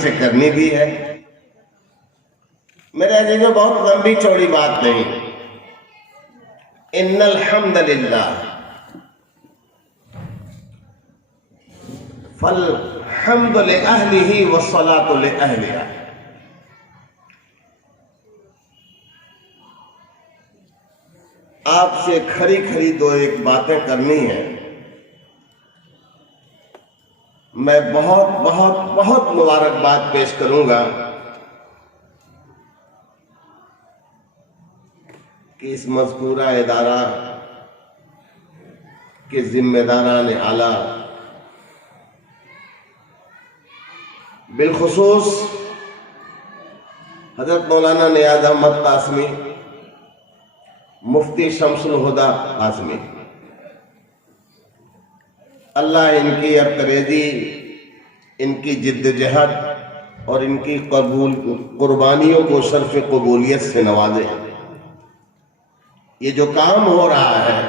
سے کرنی بھی ہے۔ میرے عزیزو، بہت لمبی چوڑی بات نہیں۔ ان الحمد للہ فالحمد لأہلہ والصلاۃ لأہلہا۔ آپ سے کھری کھری دو ایک باتیں کرنی ہیں۔ میں بہت بہت بہت مبارکباد پیش کروں گا کہ اس مذکورہ ادارہ کے ذمہ داران اعلیٰ، بالخصوص حضرت مولانا نیاز احمد قاسمی، مفتی شمس الہدیٰ قاسمی، اللہ ان کی ارکریزی، ان کی جد جہد اور ان کی قربانیوں کو شرف قبولیت سے نوازے۔ یہ جو کام ہو رہا ہے،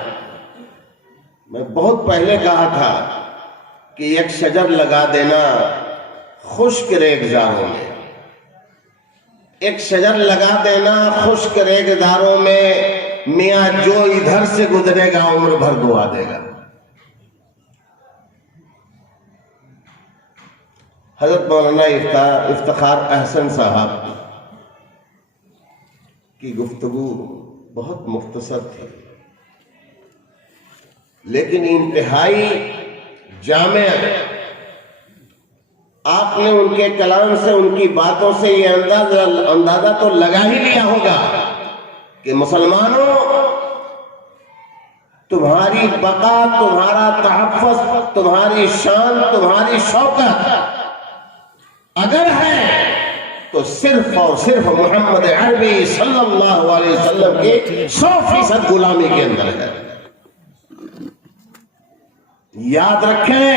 میں بہت پہلے کہا تھا کہ ایک شجر لگا دینا خشک ریگزاروں میں، ایک شجر لگا دینا خشک ریگزاروں میں، میاں جو ادھر سے گزرے گا عمر بھر دعا دے گا۔ حضرت مولانا افتخار احسن صاحب کی گفتگو بہت مختصر تھی، لیکن انتہائی جامع۔ آپ نے ان کے کلام سے، ان کی باتوں سے یہ اندازہ تو لگا ہی لیا ہوگا کہ مسلمانوں، تمہاری بقا، تمہارا تحفظ، تمہاری شان، تمہاری شوکت اگر ہے تو صرف اور صرف محمد عربی صلی اللہ علیہ وسلم کی 100% غلامی کے اندر ہے۔ یاد رکھیں،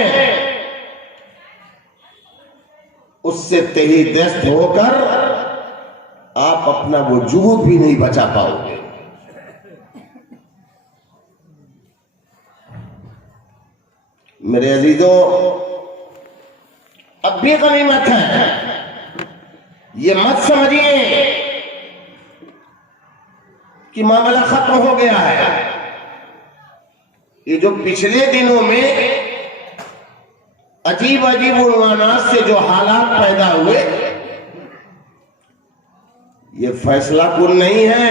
اس سے تہی دست ہو کر آپ اپنا وجود بھی نہیں بچا پاؤ گے۔ میرے عزیزو، اب بھی غنیمت ہے، یہ مت سمجھیے کہ معاملہ ختم ہو گیا ہے۔ یہ جو پچھلے دنوں میں عجیب عجیب عنوانات سے جو حالات پیدا ہوئے، یہ فیصلہ کن نہیں ہے،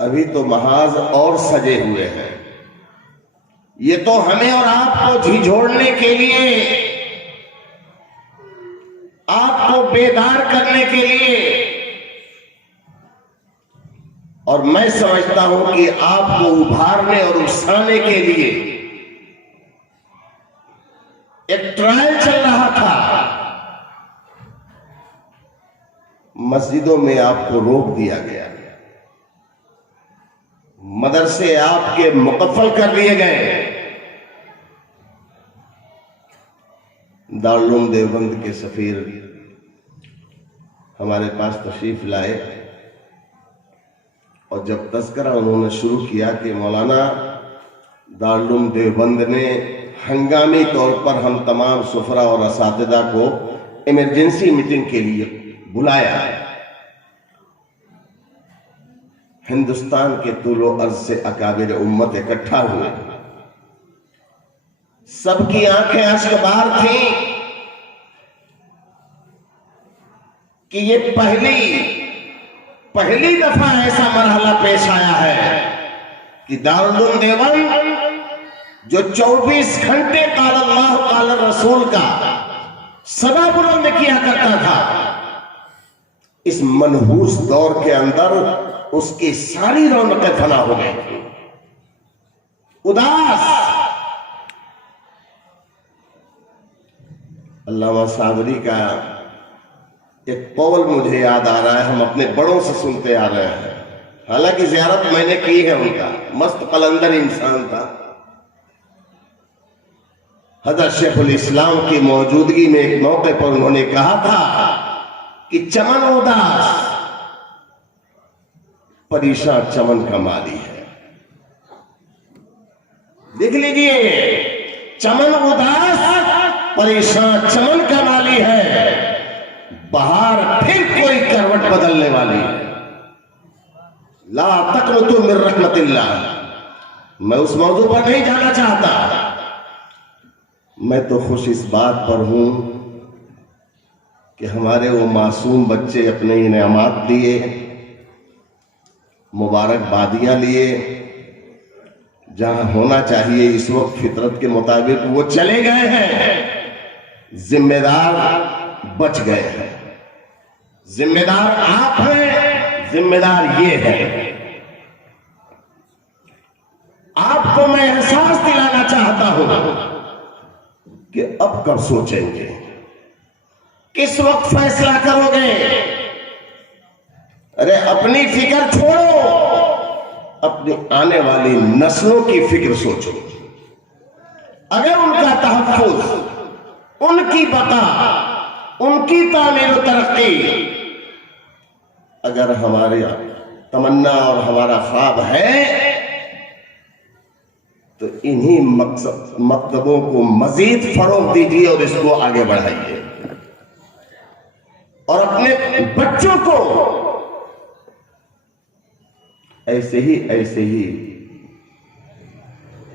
ابھی تو محاذ اور سجے ہوئے ہیں۔ یہ تو ہمیں اور آپ کو جھنجھوڑنے کے لیے، آپ کو بیدار کرنے کے لیے، اور میں سمجھتا ہوں کہ آپ کو ابھارنے اور اکسانے کے لیے ایک ٹرائل چل رہا تھا۔ مسجدوں میں آپ کو روک دیا گیا، مدرسے آپ کے مقفل کر دیے گئے۔ دارالعلوم دیوبند کے سفیر ہمارے پاس تشریف لائے، اور جب تذکرہ انہوں نے شروع کیا کہ مولانا، دارالعلوم دیوبند نے ہنگامی طور پر ہم تمام سفراء اور اساتذہ کو ایمرجنسی میٹنگ کے لیے بلایا ہے، ہندوستان کے طول و عرض سے اکابر امت اکٹھا ہوئے، سب کی آنکھیں اشکبار تھیں کہ یہ پہلی دفعہ ایسا مرحلہ پیش آیا ہے کہ دارالعلوم دیوبند جو 24 گھنٹے قال اللہ قال الرسول کا صدا بلند کیا کرتا تھا، اس منحوس دور کے اندر اس کی ساری رونقیں فنا ہو گئی تھی۔ اداس۔ علامہ صابری کا ایک قول مجھے یاد آ رہا ہے، ہم اپنے بڑوں سے سنتے آ رہے ہیں، حالانکہ زیارت میں نے کی ہے ان کا، مست قلندر انسان تھا۔ حضرت شیخ الاسلام کی موجودگی میں ایک موقع پر انہوں نے کہا تھا کہ چمن اداس، پریشان چمن کا مالی ہے۔ دیکھ لیجئے، چمن اداس، پریشان چمن کا مالی کوئی کروٹ بدلنے والی ہے۔ لا تقنطوا من رحمت اللہ۔ میں اس موضوع پر نہیں جانا چاہتا، میں تو خوش اس بات پر ہوں کہ ہمارے وہ معصوم بچے اپنے انعامات لیے، مبارکبادیاں لیے، جہاں ہونا چاہیے اس وقت فطرت کے مطابق وہ چلے گئے ہیں، ذمہ دار بچ گئے ہیں۔ ذمہ دار آپ ہیں، ذمہ دار یہ ہے۔ آپ کو میں احساس دلانا چاہتا ہوں کہ اب کب سوچیں گے، کس وقت فیصلہ کرو گے؟ ارے اپنی فکر چھوڑو، اپنی آنے والی نسلوں کی فکر سوچو۔ اگر ان کا تحفظ، ان کی بقا، ان کی تعمیر و ترقی اگر ہماری تمنا اور ہمارا خواب ہے تو انہی مکتبوں کو مزید فروغ دیجیے اور اس کو آگے بڑھائیے، اور اپنے بچوں کو ایسے ہی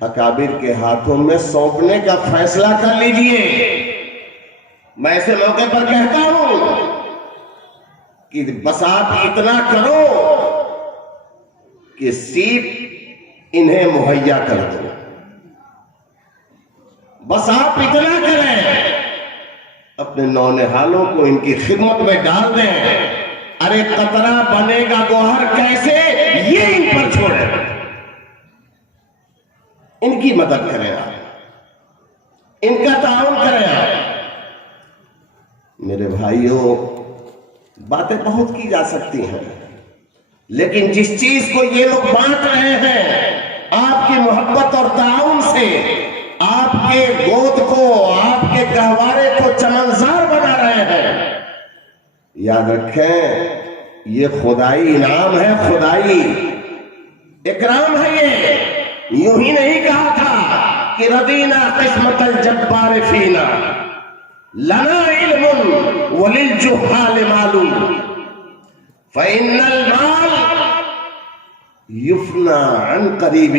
اکابر کے ہاتھوں میں سونپنے کا فیصلہ کر لیجئے۔ میں ایسے موقع پر کہتا ہوں کہ بس آپ اتنا کرو کہ سیپ انہیں مہیا کر دو، بس آپ اتنا کریں، اپنے نونہالوں کو ان کی خدمت میں ڈال دیں۔ ارے قطرہ بنے گا گوہر کیسے، یہ ان پر چھوڑیں، ان کی مدد کریں آپ، ان کا تعاون کریں آپ۔ میرے بھائیوں، باتیں بہت کی جا سکتی ہیں، لیکن جس چیز کو یہ لوگ بانٹ رہے ہیں آپ کی محبت اور تعاون سے، آپ کے گود کو، آپ کے گہوارے کو چمنزار بنا رہے ہیں، یاد رکھیں یہ خدائی انعام ہے، خدائی اکرام ہے۔ یہ یوں ہی نہیں کہا تھا کہ رضینا قسمت الجبار فینا، لنا علم وللجہال معلوم، فإن المال يفنى عن قریب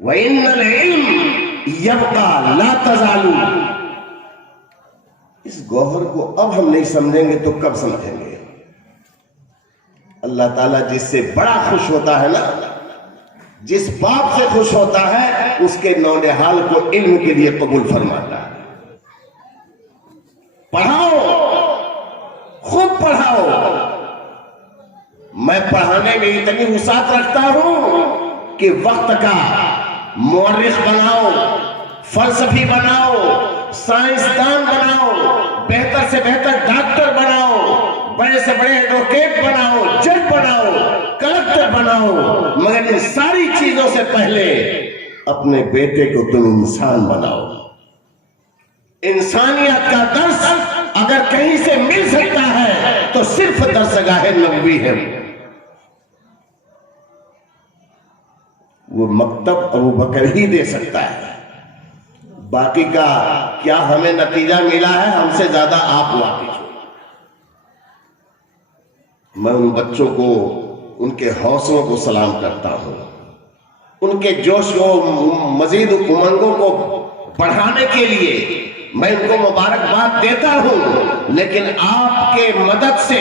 وإن العلم يبقى لا تزال۔ اس گوہر کو اب ہم نہیں سمجھیں گے تو کب سمجھیں گے؟ اللہ تعالیٰ جس سے بڑا خوش ہوتا ہے نا، جس باپ سے خوش ہوتا ہے، اس کے نونہال کو علم کے لیے قبول فرماتا ہے۔ پڑھاؤ، خود پڑھاؤ۔ میں پڑھانے میں اتنی وسعت رکھتا ہوں کہ وقت کا مورخ بناؤ، فلسفی بناؤ، سائنسدان بناؤ، بہتر سے بہتر ڈاکٹر بناؤ، بڑے سے بڑے ایڈوکیٹ بناؤ، جج بناؤ، کلکٹر بناؤ، مگر ان ساری چیزوں سے پہلے اپنے بیٹے کو تم انسان بناؤ۔ انسانیت کا درس اگر کہیں سے مل سکتا ہے تو صرف درسگاہ نبوی ہے۔ وہ مکتب ابو بکر ہی دے سکتا ہے، باقی کا کیا ہمیں نتیجہ ملا ہے ہم سے زیادہ آپ واقف ہو۔ میں ان بچوں کو، ان کے حوصلوں کو سلام کرتا ہوں، ان کے جوش و مزید امنگوں کو بڑھانے کے لیے میں ان کو مبارکباد دیتا ہوں، لیکن آپ کے مدد سے،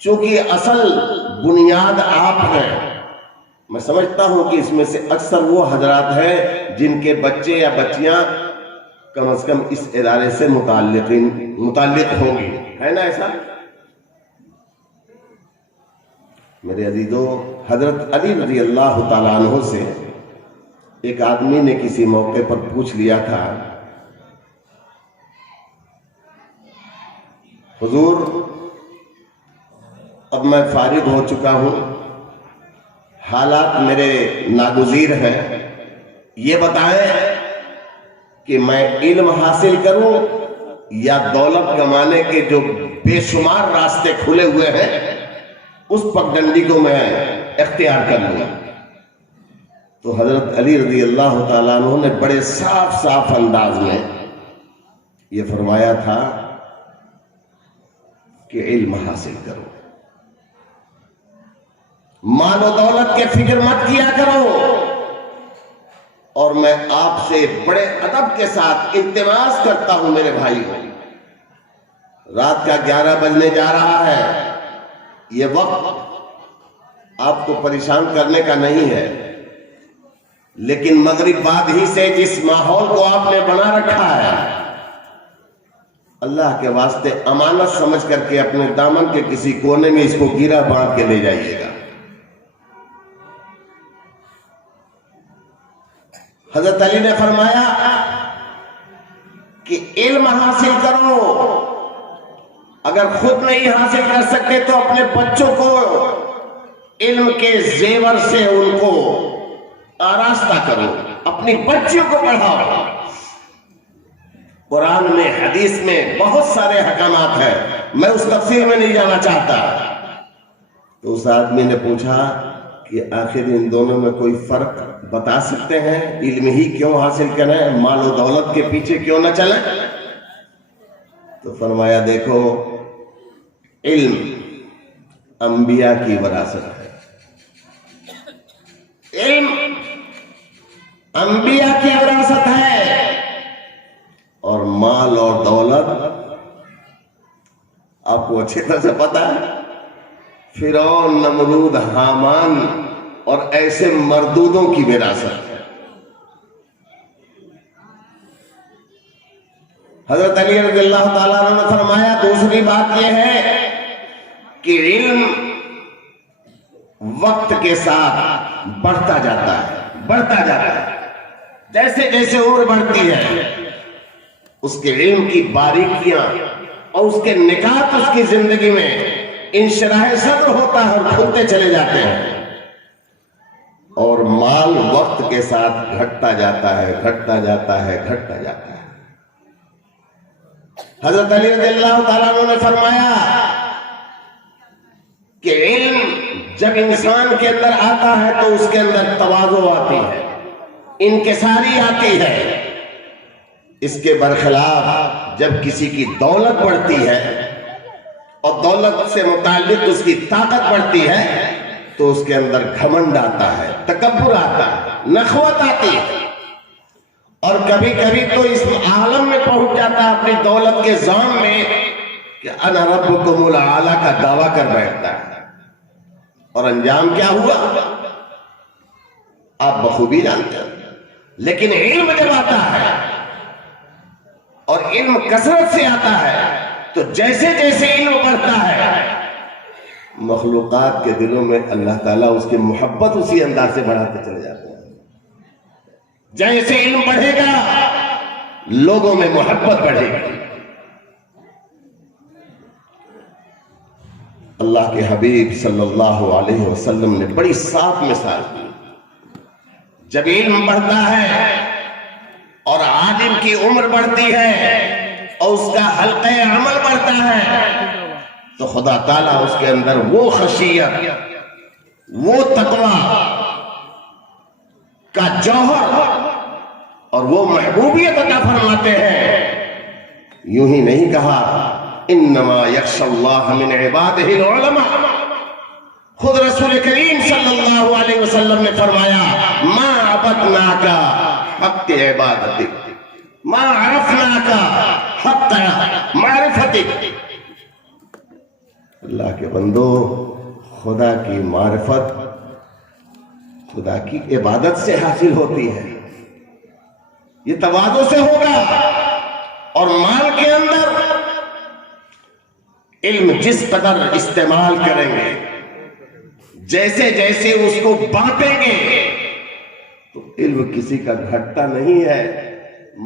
چونکہ اصل بنیاد آپ ہیں، میں سمجھتا ہوں کہ اس میں سے اکثر وہ حضرات ہیں جن کے بچے یا بچیاں کم از کم اس ادارے سے متعلق ہوں گی، ہے نا ایسا؟ میرے عزیزو، حضرت علی رضی اللہ تعالیٰ عنہ سے ایک آدمی نے کسی موقع پر پوچھ لیا تھا، حضور اب میں فارغ ہو چکا ہوں، حالات میرے ناگزیر ہیں، یہ بتائیں کہ میں علم حاصل کروں یا دولت کمانے کے جو بے شمار راستے کھلے ہوئے ہیں اس پگڈنڈی کو میں اختیار کر لوں؟ تو حضرت علی رضی اللہ تعالیٰ عنہ نے بڑے صاف انداز میں یہ فرمایا تھا کہ علم حاصل کرو، مال و دولت کے فکر مت کیا کرو۔ اور میں آپ سے بڑے ادب کے ساتھ التماس کرتا ہوں میرے بھائی، رات کا 11 بجنے جا رہا ہے، یہ وقت آپ کو پریشان کرنے کا نہیں ہے، لیکن مغرب بعد ہی سے جس ماحول کو آپ نے بنا رکھا ہے، اللہ کے واسطے امانت سمجھ کر کے اپنے دامن کے کسی کونے میں اس کو گیرا باندھ کے لے جائیے گا۔ حضرت علی نے فرمایا کہ علم حاصل کرو، اگر خود نہیں حاصل کر سکتے تو اپنے بچوں کو علم کے زیور سے ان کو آراستہ کرو، اپنی بچیوں کو پڑھاؤ۔ قرآن میں، حدیث میں بہت سارے احکامات ہیں، میں اس تفصیل میں نہیں جانا چاہتا۔ تو اس آدمی نے پوچھا کہ آخر ان دونوں میں کوئی فرق بتا سکتے ہیں؟ علم ہی کیوں حاصل کریں، مال و دولت کے پیچھے کیوں نہ چلیں؟ تو فرمایا دیکھو، علم انبیاء کی وراثت ہے، علم انبیاء کی وراثت ہے، اور مال اور دولت آپ کو اچھی طرح سے پتا ہے، فرعون، نمرود، حامان اور ایسے مردودوں کی وراثت ہے۔ حضرت علی رضی اللہ تعالیٰ عنہ نے فرمایا دوسری بات یہ ہے کہ علم وقت کے ساتھ بڑھتا جاتا ہے، جیسے جیسے عمر بڑھتی ہے اس کے علم کی باریکیاں اور اس کے نکات اس کی زندگی میں انشراح صدر ہوتا ہے اور کھلتے چلے جاتے ہیں، اور مال وقت کے ساتھ گھٹتا جاتا ہے۔ حضرت علی رضی اللہ تعالیٰ عنہ نے فرمایا کہ علم جب انسان کے اندر آتا ہے تو اس کے اندر تواضع آتی ہے، انکساری آتی ہے۔ اس کے برخلاف جب کسی کی دولت بڑھتی ہے اور دولت سے متعلق اس کی طاقت بڑھتی ہے تو اس کے اندر گھمنڈ آتا ہے، تکبر آتا ہے، نخوت آتی ہے، اور کبھی کبھی تو اس عالم میں پہنچ جاتا ہے اپنی دولت کے زام میں کہ انا ربکم الاعلی کا دعویٰ کر بیٹھتا ہے، اور انجام کیا ہوا آپ بخوبی جانتے ہیں۔ لیکن علم جب آتا ہے اور علم کثرت سے آتا ہے تو جیسے جیسے علم بڑھتا ہے مخلوقات کے دلوں میں اللہ تعالیٰ اس کی محبت اسی انداز سے بڑھاتے چلے جاتے ہیں۔ جیسے علم بڑھے گا لوگوں میں محبت بڑھے گی۔ اللہ کے حبیب صلی اللہ علیہ وسلم نے بڑی صاف مثال دی، جب علم بڑھتا ہے اور عالم کی عمر بڑھتی ہے اور اس کا حلقہ عمل بڑھتا ہے تو خدا تعالیٰ اس کے اندر وہ خشیت، وہ تقوی کا جوہر اور وہ محبوبیت عطا فرماتے ہیں۔ یوں ہی نہیں کہا انما یخشی اللہ من عبادہ العلماء، خود رسول کریم صلی اللہ علیہ وسلم نے فرمایا ما عبدناک حق عبادتک، ما عرفناک حق معرفتک۔ اللہ کے بندو، خدا کی معرفت خدا کی عبادت سے حاصل ہوتی ہے، یہ تواضع سے ہوگا۔ اور مال کے اندر علم جس قدر استعمال کریں گے، جیسے جیسے اس کو بانٹیں گے تو علم کسی کا گھٹتا نہیں ہے،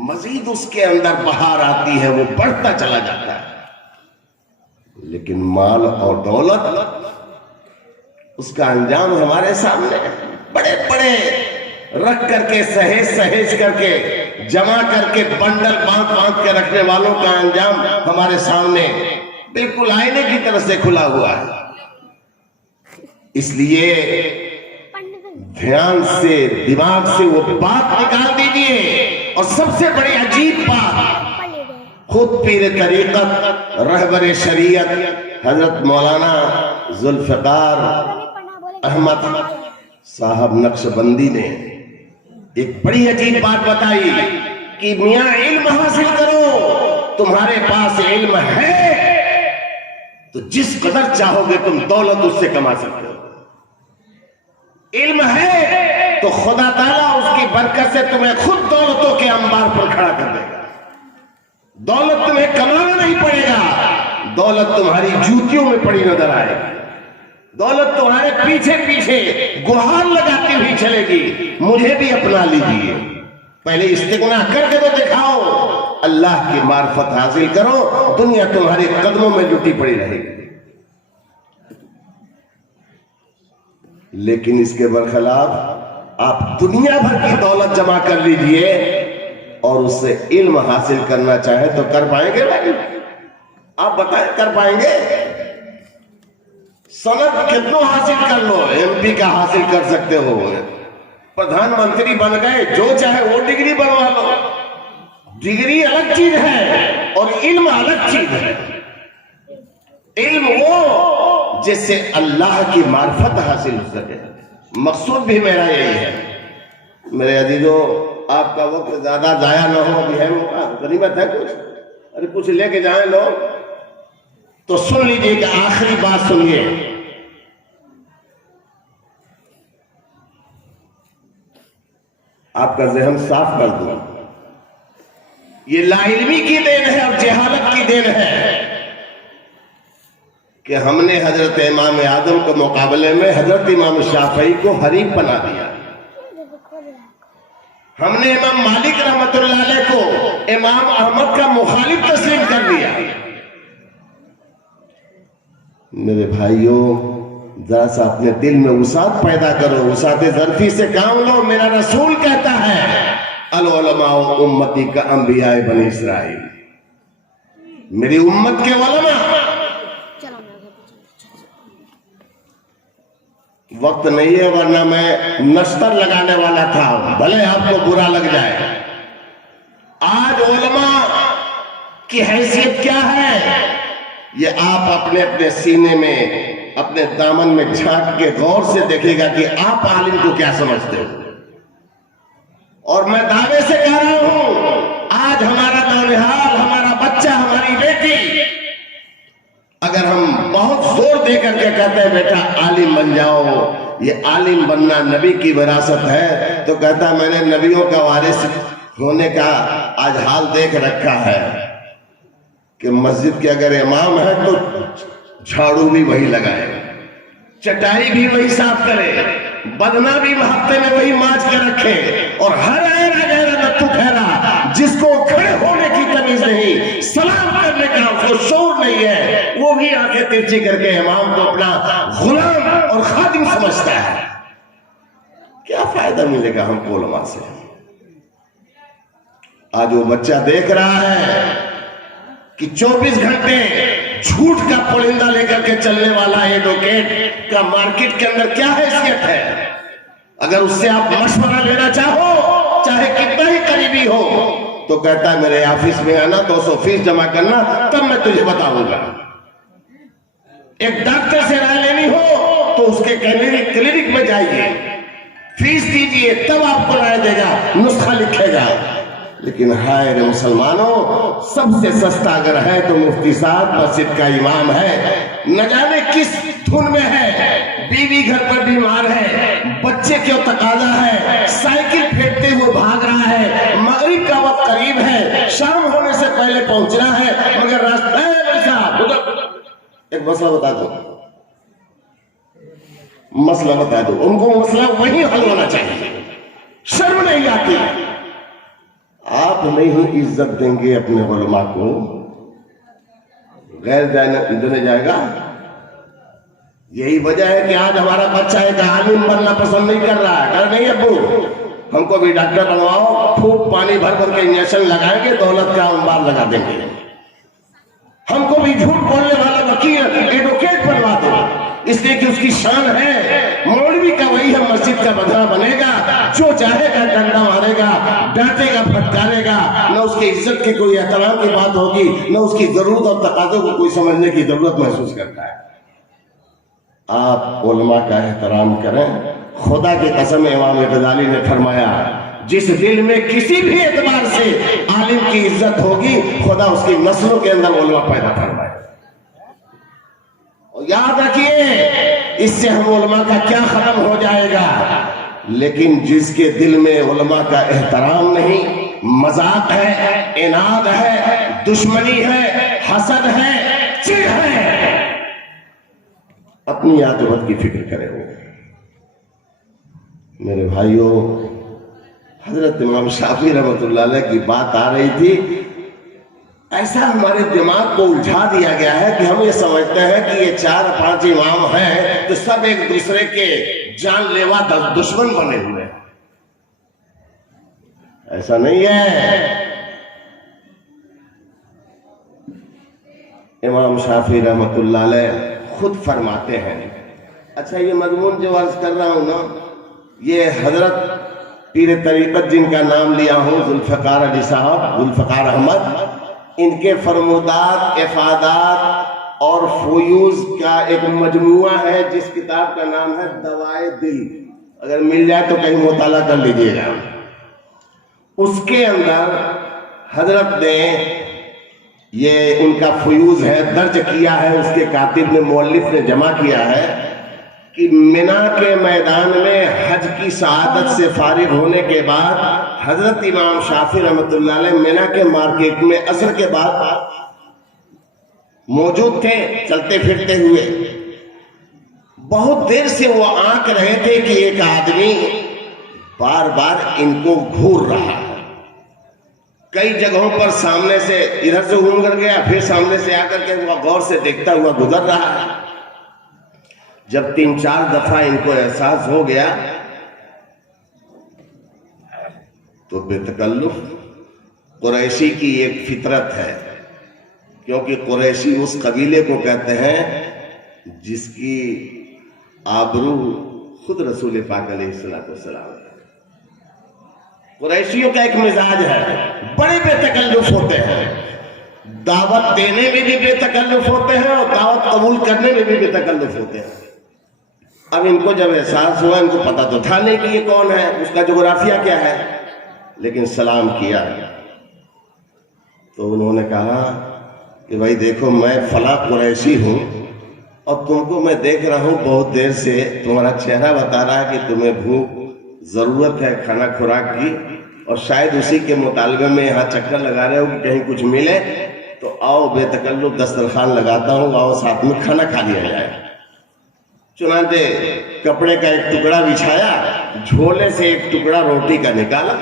مزید اس کے اندر بہار آتی ہے، وہ بڑھتا چلا جاتا ہے۔ لیکن مال اور دولت اس کا انجام ہمارے سامنے ہے، بڑے بڑے رکھ کر کے سہیج کر کے جمع کر کے بنڈل باندھ کے رکھنے والوں کا انجام ہمارے سامنے بالکل آئینے کی طرح سے کھلا ہوا ہے۔ اس لیے دھیان سے، دماغ سے وہ بات نکال دیجئے۔ اور سب سے بڑی عجیب بات، خود پیر طریقت، رہبر شریعت حضرت مولانا ذوالفقار احمد صاحب نقشبندی نے ایک بڑی عجیب بات بتائی کہ میاں علم حاصل کرو، تمہارے پاس علم ہے تو جس قدر چاہو گے تم دولت اس سے کما سکتے ہو۔ علم ہے تو خدا تعالیٰ اس کی برکت سے تمہیں خود دولتوں کے انبار پر کھڑا کر دے گا۔ دولت تمہیں کمانا نہیں پڑے گا، دولت تمہاری جوتیوں میں پڑی نظر آئے گی، دولت تمہارے پیچھے پیچھے گہار لگاتی ہوئی چلے گی، مجھے بھی اپنا لیجیے۔ پہلے استغنا کر کے تو دکھاؤ، اللہ کی معرفت حاصل کرو، دنیا تمہارے قدموں میں لٹی پڑی رہے گی۔ لیکن اس کے برخلاف آپ دنیا بھر کی دولت جمع کر لیجئے اور اس سے علم حاصل کرنا چاہیں تو کر پائیں گے بھائی؟ آپ بتائیں کر پائیں گے؟ سند کتنوں حاصل کر لو، ایم پی کا حاصل کر سکتے ہو، پردھان منتری بن گئے، جو چاہے وہ ڈگری بنوا لو۔ ڈگری الگ چیز ہے اور علم الگ چیز ہے۔ علم وہ جس سے اللہ کی معرفت حاصل ہو سکے، مقصود بھی میرا یہی ہے۔ میرے عزیزو، آپ کا وقت زیادہ ضائع نہ ہو، ابھی ہے موقع، غنیمت ہے کچھ، ارے کچھ لے کے جائیں لوگ تو سن لیجئے کہ آخری بات سنیے۔ آپ کا ذہن صاف کر دوں، یہ لا علمی کی دین ہے اور جہالت کی دین ہے کہ ہم نے حضرت امام اعظم کے مقابلے میں حضرت امام شافعی کو حریف بنا دیا، ہم نے امام مالک رحمت اللہ علیہ کو امام احمد کا مخالف تسلیم کر دیا۔ میرے بھائیوں، ذرا سا اپنے دل میں وسعت پیدا کرو، وسعت ظرفی سے کام لو۔ میرا رسول کہتا ہے العلماء امتی کا انبیاء بنی اسرائیل، میری امت کے علماء۔ وقت نہیں ہے ورنہ میں نشتر لگانے والا تھا، بھلے آپ کو برا لگ جائے۔ آج علماء کی حیثیت کیا ہے یہ آپ اپنے اپنے سینے میں، اپنے دامن میں جھانک کے غور سے دیکھے گا کہ آپ عالم کو کیا سمجھتے ہو۔ اور میں دعوے سے کہہ رہا ہوں، آج ہمارا نونہال، ہمارا بچہ، ہماری بیٹی، اگر ہم بہت زور دے کر کے کہتے ہیں بیٹا عالم بن جاؤ، یہ عالم بننا نبی کی وراثت ہے، تو کہتا میں نے نبیوں کا وارث ہونے کا آج حال دیکھ رکھا ہے کہ مسجد کے اگر امام ہے تو جھاڑو بھی وہی لگائے، چٹائی بھی وہی صاف کرے، بدنہ بھی ہفتے میں وہی مانچ کے رکھے، اور ہر ایرا غیرہ نتو کھیرا جس کو کھڑے ہونے کی تمیز نہیں، سلام کرنے کا اس کو شعور نہیں ہے، وہ بھی آنکھیں ترچھی کر کے امام کو اپنا غلام اور خادم سمجھتا ہے۔ کیا فائدہ ملے گا ہم کو علماء سے؟ آج وہ بچہ دیکھ رہا ہے کہ 24 گھنٹے جھوٹ کا پرندہ لے کر کے چلنے والا ایڈوکیٹ کا مارکیٹ کے اندر کیا حیثیت ہے۔ اگر اس سے آپ مشورہ لینا چاہو، چاہے کتنا ہی قریبی ہو، تو کہتا ہے میرے آفس میں آنا، 200 فیس جمع کرنا، تب میں تجھے بتاؤں گا۔ ایک ڈاکٹر سے رائے لینی ہو تو اس کے کلینک میں جائیے، فیس دیجئے، تب آپ کو رائے دے گا، نسخہ لکھے گا۔ لیکن ہائے رے مسلمانوں، سب سے سستا اگر ہے تو مفتی صاحب مسجد کا امام ہے، نہ جانے کس دھن میں ہے، بیوی گھر پر بیمار ہے، بچے کیوں تقاضا ہے، سائیکل پھینکتے ہوئے بھاگ رہا ہے، مغرب کا وقت قریب ہے، شام ہونے سے پہلے پہنچنا ہے، مگر راستہ ایک مسئلہ بتا دو، مسئلہ بتا دو، ان کو مسئلہ وہی حل ہونا چاہیے، شرم نہیں آتی۔ آپ نہیں عزت دیں گے اپنے علماء کو، غیر دینے جائے گا۔ یہی وجہ ہے کہ آج ہمارا بچہ ایک عالم بننا پسند نہیں کر رہا ہے، کہہ نہیں ابو ہم کو بھی ڈاکٹر بنواؤ، خوب پانی بھر بھر کے انجیکشن لگائیں گے، دولت کا انبار لگا دیں گے، ہم کو بھی جھوٹ بولنے والا وکیل ایڈوکیٹ بنوا دو۔ اس لیے کہ اس کی شان ہے. مولوی کا وہی ہے مسجد کا بدھا بنے گا، جو چاہے گا ڈنڈا مارے گا، ڈانٹے گا، پھٹکارے گا، نہ اس کی عزت کی کوئی احترام کی بات ہوگی، نہ اس کی ضرورت اور تقاضوں کو کوئی سمجھنے کی ضرورت محسوس کرتا ہے. آپ علماء کا احترام کریں. خدا کی قسم امام غزالی نے فرمایا جس دل میں کسی بھی اعتبار سے عالم کی عزت ہوگی خدا اس کی نسلوں کے اندر علماء پیدا فرمائے. اور یاد رکھیے اس سے ہم علماء کا کیا ختم ہو جائے گا، لیکن جس کے دل میں علماء کا احترام نہیں، مذاق ہے، عناد ہے، دشمنی ہے، حسد ہے، چڑ ہے، اپنی عاقبت کی فکر کرے ہو. میرے بھائیوں، حضرت امام شافعی رحمۃ اللہ علیہ کی بات آ رہی تھی. ایسا ہمارے دماغ کو الجھا دیا گیا ہے کہ ہم یہ سمجھتے ہیں کہ یہ 4-5 امام ہیں تو سب ایک دوسرے کے جان لیوا دشمن بنے ہوئے ہیں. ایسا نہیں ہے. امام شافعی رحمۃ اللہ علیہ خود فرماتے ہیں. اچھا، یہ مضمون جو عرض کر رہا ہوں نا، یہ حضرت پیر طریقت جن کا نام لیا ہوں، ذوالفقار علی صاحب، ذوالفقار احمد، ان کے فرمودات، افادات اور فیوز کا ایک مجموعہ ہے جس کتاب کا نام ہے دوائے دل. اگر مل جائے تو کہیں مطالعہ کر لیجیے گا. اس کے اندر حضرت نے یہ ان کا فیوز ہے درج کیا ہے، اس کے کاتب نے، مؤلف نے جمع کیا ہے کہ منی کے میدان میں حج کی سعادت سے فارغ ہونے کے بعد حضرت امام شافعی رحمۃ اللہ علیہ منی کے مارکیٹ میں عصر کے بعد موجود تھے، چلتے پھرتے ہوئے. بہت دیر سے وہ آنکھ رہے تھے کہ ایک آدمی بار بار ان کو گھور رہا ہے. کئی جگہوں پر سامنے سے ادھر سے گھوم کر گیا، پھر سامنے سے آ کر کے وہ غور سے دیکھتا ہوا گزر رہا ہے. جب 3-4 دفعہ ان کو احساس ہو گیا تو بے تکلف، قریشی کی ایک فطرت ہے، کیونکہ قریشی اس قبیلے کو کہتے ہیں جس کی آبرو خود رسول پاک علیہ السلام ہے. قریشیوں کا ایک مزاج ہے، بڑے بے تکلف ہوتے ہیں، دعوت دینے میں بھی بے تکلف ہوتے ہیں اور دعوت قبول کرنے میں بھی بے تکلف ہوتے ہیں. اب ان کو جب احساس ہوا، ان کو پتا تو تھا نہیں کہ یہ کون ہے، اس کا جغرافیہ کیا ہے، لیکن سلام کیا تو انہوں نے کہا کہ بھائی دیکھو، میں فلاں قریشی ہوں اور تم کو میں دیکھ رہا ہوں بہت دیر سے، تمہارا چہرہ بتا رہا ہے کہ تمہیں بھوک، ضرورت ہے کھانا خوراک کی، اور شاید اسی کے مطالبے میں یہاں چکر لگا رہے ہو کہ کہیں کچھ ملے، تو آؤ بے تکلف دسترخوان لگاتا ہوں، آؤ ساتھ میں کھانا کھا لیا جائے. چنانچہ کپڑے کا ایک ٹکڑا بچھایا، جھولے سے ایک ٹکڑا روٹی کا نکالا.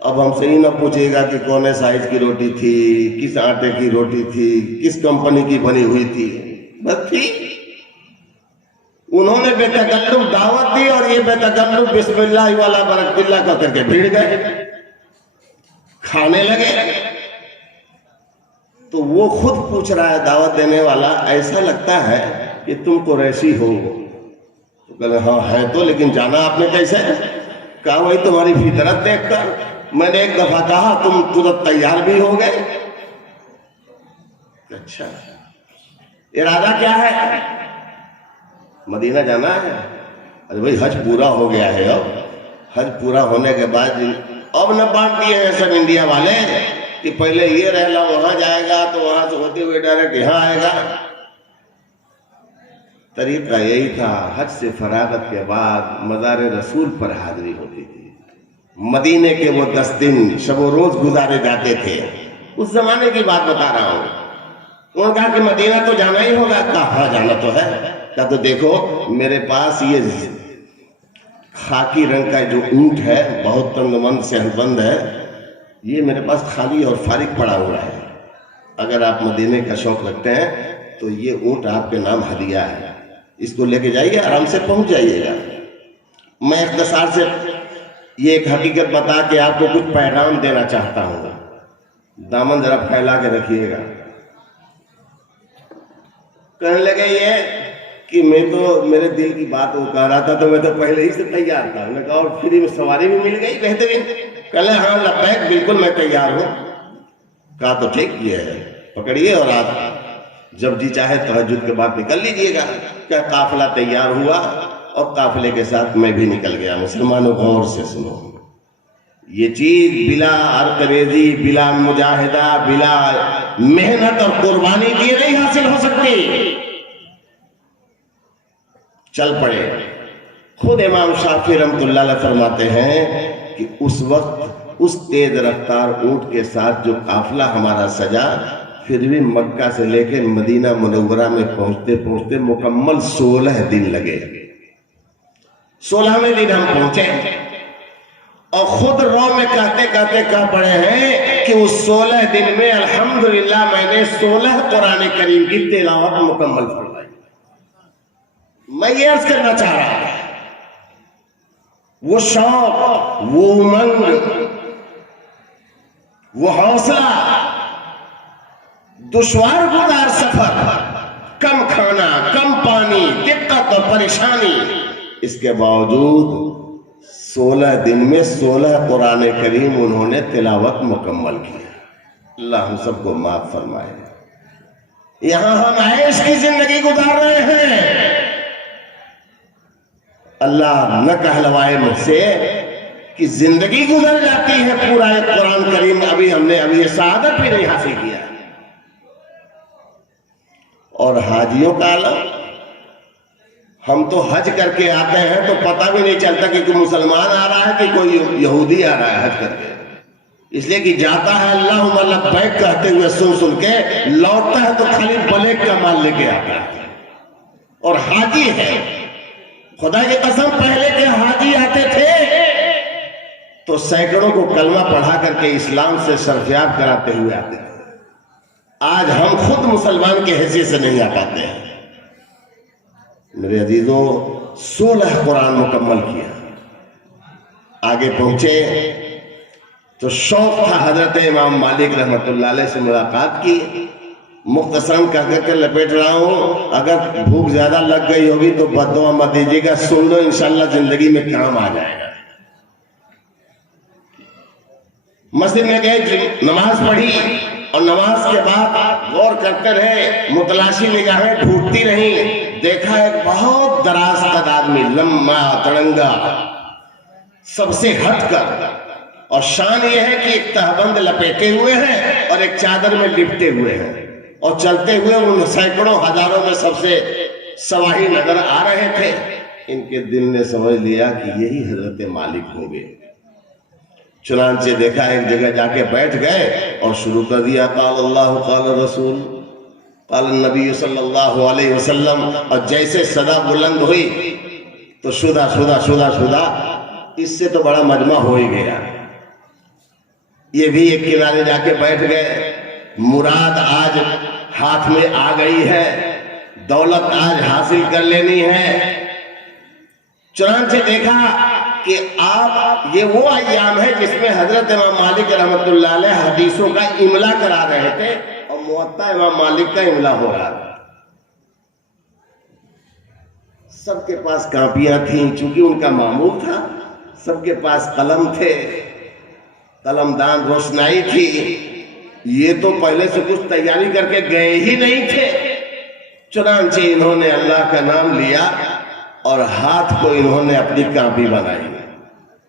اب ہم سے ہی نہ پوچھے گا کہ کون سائز کی روٹی تھی، کس آٹے کی روٹی تھی، کس کمپنی کی بنی ہوئی تھی، بس تھی. انہوں نے بے تکلف دعوت دی اور یہ بے تکلف بسم اللہ والا برکت اللہ کر کے بھیڑ گئے، کھانے لگے. تو وہ خود پوچھ رہا ہے دعوت دینے والا، ایسا لگتا ہے کہ تم قریشی ہو؟ تو کہا ہاں ہے تو، لیکن جانا آپ نے کیسے؟ کہا وہی تمہاری فطرت دیکھ کر. میں نے ایک دفعہ کہا تم ترنت تیار بھی ہو گئے. اچھا، ارادہ کیا ہے؟ مدینہ جانا ہے. ارے بھائی حج پورا ہو گیا ہے، اب حج پورا ہونے کے بعد اب نہ بانٹ دیے ہیں سب انڈیا والے کہ پہلے یہ رہلا وہاں جائے گا تو وہاں سے ہوتے ہوئے ڈائریکٹ یہاں آئے گا. طریقہ یہی تھا، حج سے فراغت کے بعد مزار رسول پر حاضری ہوتی تھی. مدینے کے وہ 10 دن شب و روز گزارے جاتے تھے. اس زمانے کی بات بتا رہا ہوں. انہوں نے کہا کہ مدینہ تو جانا ہی ہوگا. کہا ہاں جانا تو ہے. کہا تو دیکھو میرے پاس یہ خاکی رنگ کا جو اونٹ ہے، بہت تنگمند صحت مند ہے، یہ میرے پاس خالی اور فارغ پڑا ہوا ہے. اگر آپ مدینے کا شوق رکھتے ہیں تو یہ اونٹ آپ کے نام ہدیہ ہے، اس کو لے کے جائیے، آرام سے پہنچ جائیے گا. میں اختصار سے یہ ایک حقیقت بتا کے آپ کو کچھ پیغام دینا چاہتا ہوں. دامن ذرا پھیلا کے رکھیے گا. کہنے لگے یہ کہ میں تو میرے دل کی بات وہ کہہ رہا تھا تو میں تو پہلے ہی سے تیار تھا. انہوں نے کہا اور فری میں سواری بھی مل گئی بہترین. کہا ہاں لبیک بالکل میں تیار ہوں. کہا تو ٹھیک یہ ہے پکڑیے اور آپ جب جی چاہے تہجد کے بعد نکل لیجئے گا. کیا قافلہ تیار ہوا اور قافلے کے ساتھ میں بھی نکل گیا. مسلمانوں غور سے سنو, یہ چیز بلا ارتریزی, بلا مجاہدہ, بلا محنت اور قربانی کیے نہیں حاصل ہو سکتی. چل پڑے. خود امام شافعی رحمۃ اللہ علیہ فرماتے ہیں کہ اس وقت اس تیز رفتار اونٹ کے ساتھ جو قافلہ ہمارا سجا, پھر بھی مکہ سے لے کے مدینہ منورہ میں پہنچتے پہنچتے مکمل 16 دن لگے. 16ویں دن ہم پہنچے اور خود رو میں کہتے کہتے کہہ پڑے ہیں کہ اس 16 دن میں الحمدللہ میں نے 16 قرآن کریم کی تلاوت مکمل فرمائی. میں یہ عرض کرنا چاہ رہا تھا, وہ شوق, وہ امنگ, وہ حوصلہ, دشوار گزار سفر, کم کھانا, کم پانی, دقت اور پریشانی, اس کے باوجود 16 دن میں 16 قرآن کریم انہوں نے تلاوت مکمل کی. اللہ ہم سب کو معاف فرمائے. یہاں ہم عیش کی زندگی گزار رہے ہیں. اللہ نہ کہلوائے مجھ سے کہ زندگی گزر جاتی ہے پورا ایک قرآن کریم ہم نے ابھی یہ سعادت بھی نہیں حاصل کیا. اور حاجیوں کا عالم, ہم تو حج کر کے آتے ہیں تو پتہ بھی نہیں چلتا کہ کوئی مسلمان آ رہا ہے کہ کوئی یہودی آ رہا ہے حج کر کے. اس لیے کہ جاتا ہے اللہم لبیک کہتے ہوئے سن کے, لوٹتا ہے تو خالی بلیک کا مال لے کے آتا ہے. اور حاجی ہے, خدا کی قسم پہلے کے حاجی آتے تھے تو سینکڑوں کو کلمہ پڑھا کر کے اسلام سے سرفیاب کراتے ہوئے آتے تھے. آج ہم خود مسلمان کے حیثیت سے نہیں آ پاتے ہیں. میرے عزیزوں 16 قرآن مکمل کیا. آگے پہنچے تو شوق تھا حضرت امام مالک رحمۃ اللہ علیہ سے ملاقات کی. مختصراً کہہ کر لپیٹ رہا ہوں, اگر بھوک زیادہ لگ گئی ہوگی تو بددعا مت دیجیے گا, سن لو انشاءاللہ زندگی میں کام آ جائے گا. مسجد میں گئے, نماز پڑھی اور نماز کے بعد غور کرتے رہے, متلاشی نگاہیں ڈھونڈتی رہیں. دیکھا ایک بہت دراز قد آدمی, لمبا تڑنگا, سب سے ہٹ کر, اور شان یہ ہے کہ ایک تہبند لپیٹے ہوئے ہیں اور ایک چادر میں لپٹے ہوئے ہیں, اور چلتے ہوئے ان سینکڑوں ہزاروں میں سب سے سواہی نظر آ رہے تھے. ان کے دل نے سمجھ لیا کہ یہی حضرت مالک ہوں گے. چنانچہ دیکھا ایک جگہ جا کے بیٹھ گئے اور شروع کر دیا قال اللہ قال رسول قال النبی صلی اللہ علیہ وسلم. اور جیسے صدا بلند ہوئی تو شدہ شدہ شدہ شدہ, اس سے تو بڑا مجمع ہو ہی گیا. یہ بھی ایک کنارے جا کے بیٹھ گئے. مراد آج ہاتھ میں آ گئی ہے, دولت آج حاصل کر لینی ہے. چنانچہ دیکھا کہ آپ یہ وہ ایام ہے جس میں حضرت امام مالک رحمۃ اللہ علیہ حدیثوں کا املا کرا رہے تھے اور موطا امام مالک کا املا ہو رہا تھا. سب کے پاس کاپیاں تھیں, چونکہ ان کا معمول تھا. سب کے پاس قلم تھے, قلمدان, روشنائی تھی. یہ تو پہلے سے کچھ تیاری کر کے گئے ہی نہیں تھے. چنانچہ انہوں نے اللہ کا نام لیا اور ہاتھ کو انہوں نے اپنی کاپی بنائی,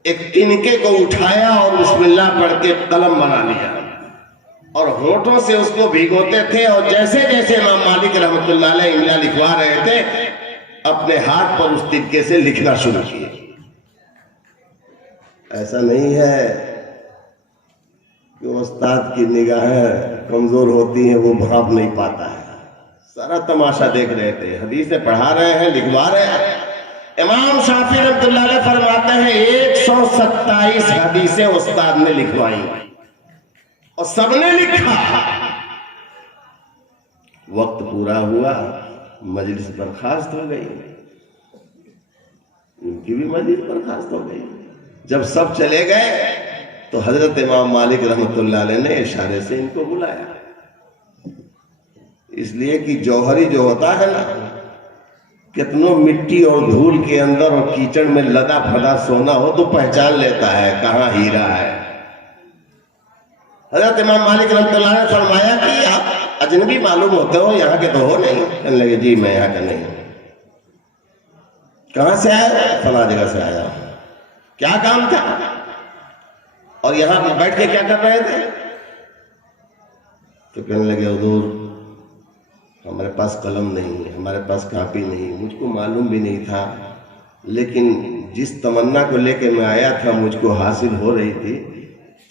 ایک تنکے کو اٹھایا اور بسم اللہ پڑھ کے قلم بنا لیا, اور ہونٹوں سے اس کو بھگوتے تھے. اور جیسے جیسے امام مالک رحمۃ اللہ علیہ املا لکھوا رہے تھے, اپنے ہاتھ پر اس تنکے سے لکھنا شروع کیے. ایسا نہیں ہے کہ استاد کی نگاہیں کمزور ہوتی ہیں, وہ بھانپ نہیں پاتا ہے. سارا تماشا دیکھ رہے تھے, حدیثیں پڑھا رہے ہیں, لکھوا رہے ہیں. امام شافعی رحمۃ اللہ علیہ فرماتے ہیں 127 حدیثیں استاد نے لکھوائی اور سب نے لکھا. وقت پورا ہوا, مجلس برخاست ہو گئی, ان کی بھی مجلس برخاست ہو گئی. جب سب چلے گئے تو حضرت امام مالک رحمۃ اللہ علیہ نے اشارے سے ان کو بلایا, اس لیے کہ جوہری جو ہوتا ہے نا کتنوں مٹی اور دھول کے اندر اور کیچڑ میں لدا پھدا سونا ہو تو پہچان لیتا ہے کہاں ہیرا ہے۔ حضرت امام مالک رحمۃ اللہ نے فرمایا کہ آپ اجنبی معلوم ہوتے ہو، یہاں کے تو ہو نہیں؟ کہنے لگے جی میں یہاں کا نہیں ہوں۔ کہاں سے آیا؟ فلاں جگہ سے آیا۔ کیا کام تھا اور یہاں پر بیٹھ کے کیا کر رہے تھے؟ تو کہنے لگے حضور ہمارے پاس قلم نہیں ہے، ہمارے پاس کاپی نہیں، مجھ کو معلوم بھی نہیں تھا، لیکن جس تمنا کو لے کے میں آیا تھا مجھ کو حاصل ہو رہی تھی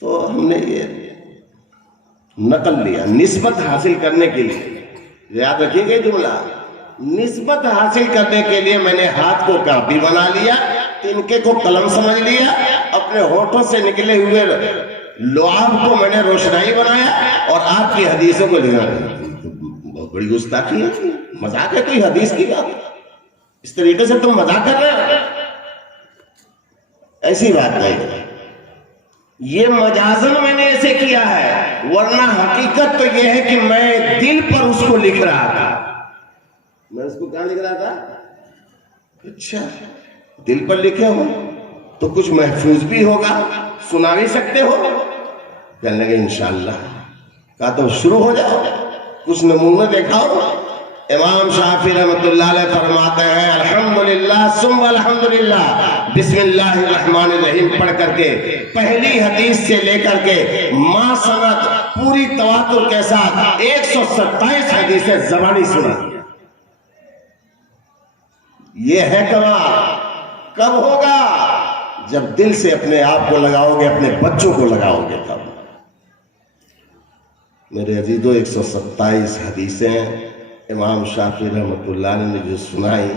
تو ہم نے یہ نقل لیا۔ نسبت حاصل کرنے کے لیے، یاد رکھیے گا جملہ، نسبت حاصل کرنے کے لیے میں نے ہاتھ کو کاپی بنا لیا، تنکے کو قلم سمجھ لیا، اپنے ہونٹوں سے نکلے ہوئے لعاب کو میں نے روشنائی بنایا اور آپ کی حدیثوں کو لکھا۔ بہت بڑی گستاخی ہے، مذاق ہے کوئی حدیث کی بات؟ اس طریقے سے تم مذاق کر رہے ہو؟ ایسی بات نہیں، یہ مجازن میں نے ایسے کیا ہے، ورنہ حقیقت تو یہ ہے کہ میں دل پر اس کو لکھ رہا تھا۔ میں اس کو کہاں لکھ رہا تھا؟ اچھا دل پر لکھے ہو تو کچھ محفوظ بھی ہوگا، سنا بھی سکتے ہو؟ کہنے لگے انشاءاللہ۔ کہا تو شروع ہو جاؤ، کچھ نمونہ دکھاؤ۔ امام شافعی رحمۃ اللہ علیہ فرماتے ہیں الحمدللہ ثم الحمدللہ بسم اللہ الرحمن الرحیم پڑھ کر کے پہلی حدیث سے لے کر کے ما سند پوری تواتر کے ساتھ 127 حدیثیں زبانی سنا دیا۔ یہ ہے کمال۔ کب ہوگا؟ جب دل سے اپنے آپ کو لگاؤ گے، اپنے بچوں کو لگاؤ گے تب۔ میرے عزیزو 127 حدیثیں امام شافعی رحمۃ اللہ علیہ نے جو سنائی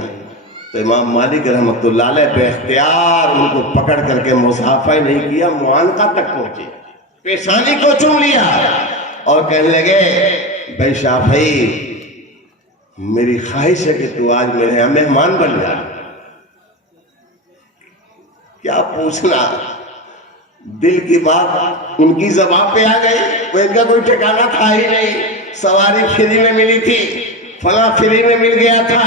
تو امام مالک رحمۃ اللہ علیہ بے اختیار ان کو پکڑ کر کے مصافحہ ہی نہیں کیا، معانقہ تک پہنچے، پیشانی کو چوم لیا اور کہنے لگے بھائی شافعی میری خواہش ہے کہ تو آج میرے یہاں مہمان بن جا۔ کیا پوچھنا، دل کی بات ان کی زبان پہ آ گئی، وہ ان کا کوئی ٹھکانہ تھا ہی نہیں۔ سواری فری میں ملی تھی، فلاں فری میں مل گیا تھا،